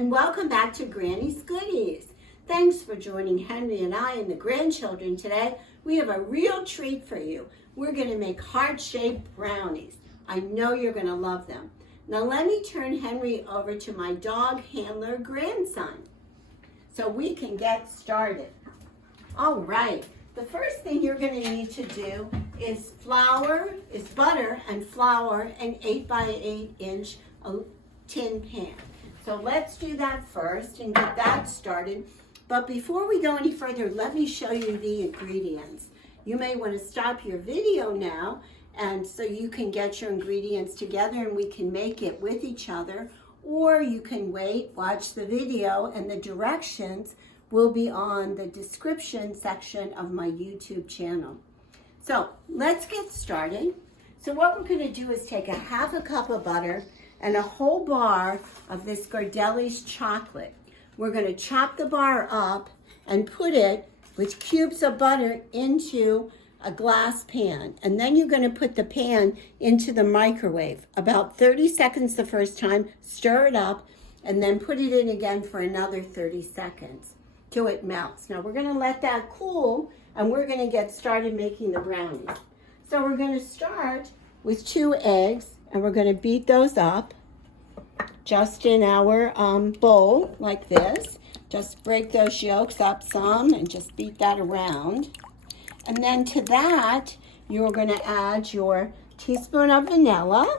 and welcome back to Granny's Goodies. Thanks for joining Henry and I and the grandchildren today. We have a real treat for you. We're going to make heart-shaped brownies. I know you're going to love them. Now let me turn Henry over to my dog handler grandson so we can get started. All right, the first thing you're going to need to do is butter and flour, an 8x8 inch tin pan. So let's do that first and get that started. But before we go any further, let me show you the ingredients. You may want to stop your video now and so you can get your ingredients together and we can make it with each other, or you can wait, watch the video, and the directions will be on the description section of my YouTube channel. So let's get started. So what we're going to do is take a half a cup of butter and a whole bar of this Ghirardelli's chocolate. We're going to chop the bar up and put it with cubes of butter into a glass pan. And then you're going to put the pan into the microwave. About 30 seconds the first time, stir it up, and then put it in again for another 30 seconds till it melts. Now we're going to let that cool and we're going to get started making the brownies. So we're going to start with 2 eggs and we're going to beat those up just in our bowl like this. Just break those yolks up some and just beat that around. And then to that, you're going to add your teaspoon of vanilla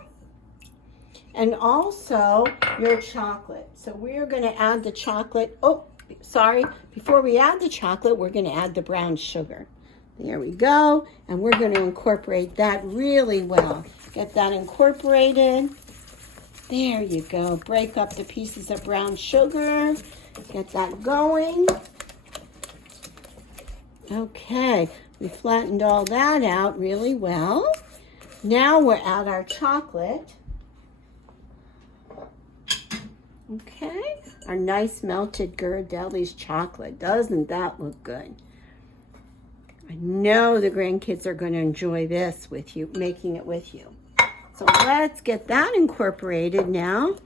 and also your chocolate. So we're going to add the chocolate. Oh, sorry. Before we add the chocolate, we're going to add the brown sugar. There we go. And we're going to incorporate that really well. Get that incorporated. There you go. Break up the pieces of brown sugar. Get that going. Okay. We flattened all that out really well. Now we're at our chocolate. Okay. Our nice melted Ghirardelli's chocolate. Doesn't that look good? I know the grandkids are going to enjoy this with you, making it with you. So let's get that incorporated now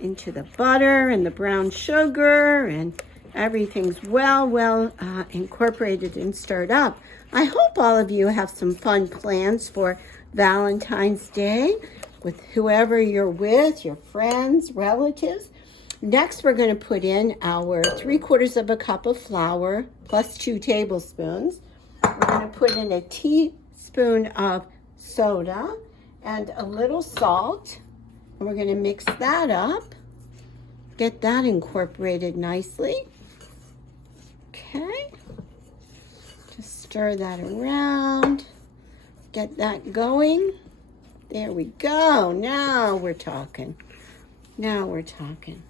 into the butter and the brown sugar, and everything's well incorporated and stirred up. I hope all of you have some fun plans for Valentine's Day with whoever you're with, your friends, relatives. Next, we're going to put in our 3/4 of a cup of flour plus 2 tablespoons. We're going to put in a teaspoon of soda and a little salt. And we're going to mix that up. Get that incorporated nicely. Okay. Just stir that around. Get that going. There we go. Now we're talking. Now we're talking.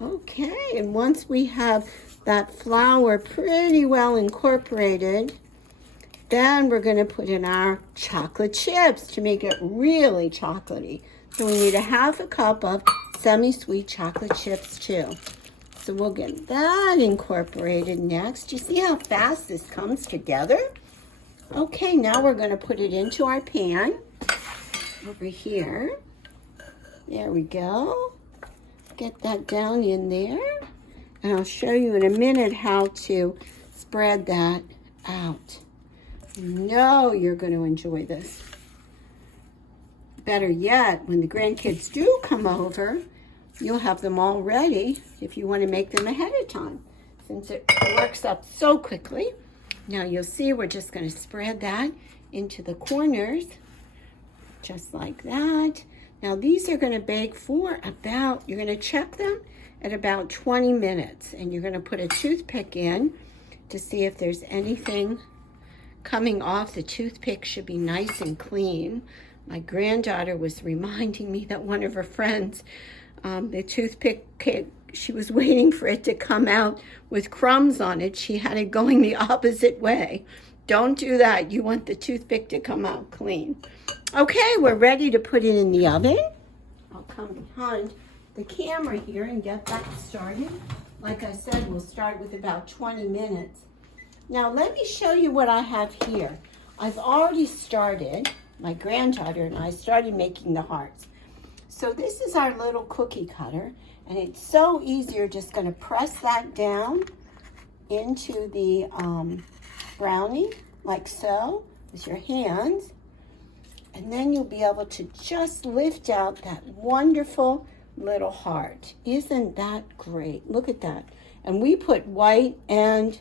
Okay, and once we have that flour pretty well incorporated, then we're going to put in our chocolate chips to make it really chocolatey. So we need a half a cup of semi-sweet chocolate chips too. So we'll get that incorporated next. You see how fast this comes together? Okay, now we're going to put it into our pan over here. There we go. Get that down in there. And I'll show you in a minute how to spread that out. You know you're going to enjoy this. Better yet, when the grandkids do come over, you'll have them all ready if you want to make them ahead of time, since it works up so quickly. Now you'll see we're just going to spread that into the corners, just like that. Now these are going to bake for about, you're going to check them at about 20 minutes. And you're going to put a toothpick in to see if there's anything coming off. The toothpick should be nice and clean. My granddaughter was reminding me that one of her friends, the toothpick, she was waiting for it to come out with crumbs on it. She had it going the opposite way. Don't do that. You want the toothpick to come out clean. Okay, we're ready to put it in the oven. I'll come behind the camera here and get that started. Like I said, we'll start with about 20 minutes. Now let me show you what I have here. I've already started, my granddaughter and I started making the hearts. So this is our little cookie cutter, and it's so easy. You're just going to press that down into the brownie, like so, with your hands. And then you'll be able to just lift out that wonderful little heart. Isn't that great? Look at that. And we put white and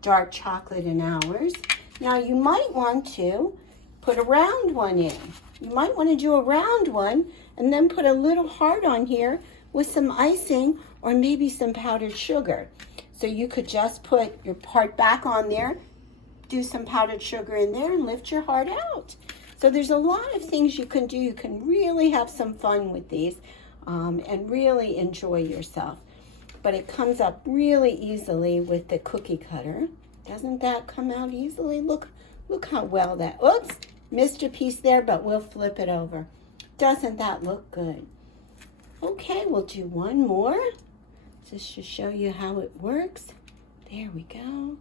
dark chocolate in ours. Now you might want to put a round one in. You might want to do a round one and then put a little heart on here with some icing or maybe some powdered sugar. So you could just put your heart back on there, do some powdered sugar in there, and lift your heart out. So there's a lot of things you can do. You can really have some fun with these and really enjoy yourself. But it comes up really easily with the cookie cutter. Doesn't that come out easily? Look how well that, oops, missed a piece there, but we'll flip it over. Doesn't that look good? Okay, we'll do one more just to show you how it works. There we go.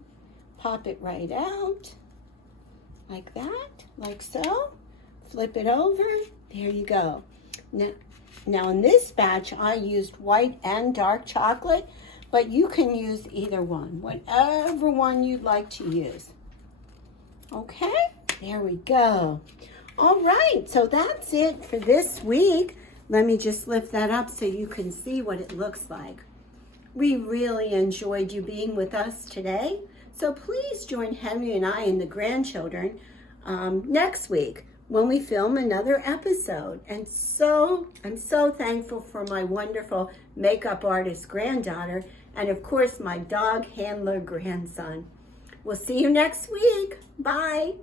Pop it right out like that, like so. Flip it over. There you go. Now in this batch, I used white and dark chocolate, but you can use either one, whatever one you'd like to use. Okay, there we go. All right, so that's it for this week. Let me just lift that up so you can see what it looks like. We really enjoyed you being with us today. So please join Henry and I and the grandchildren next week when we film another episode. And I'm so thankful for my wonderful makeup artist granddaughter and of course my dog handler grandson. We'll see you next week. Bye.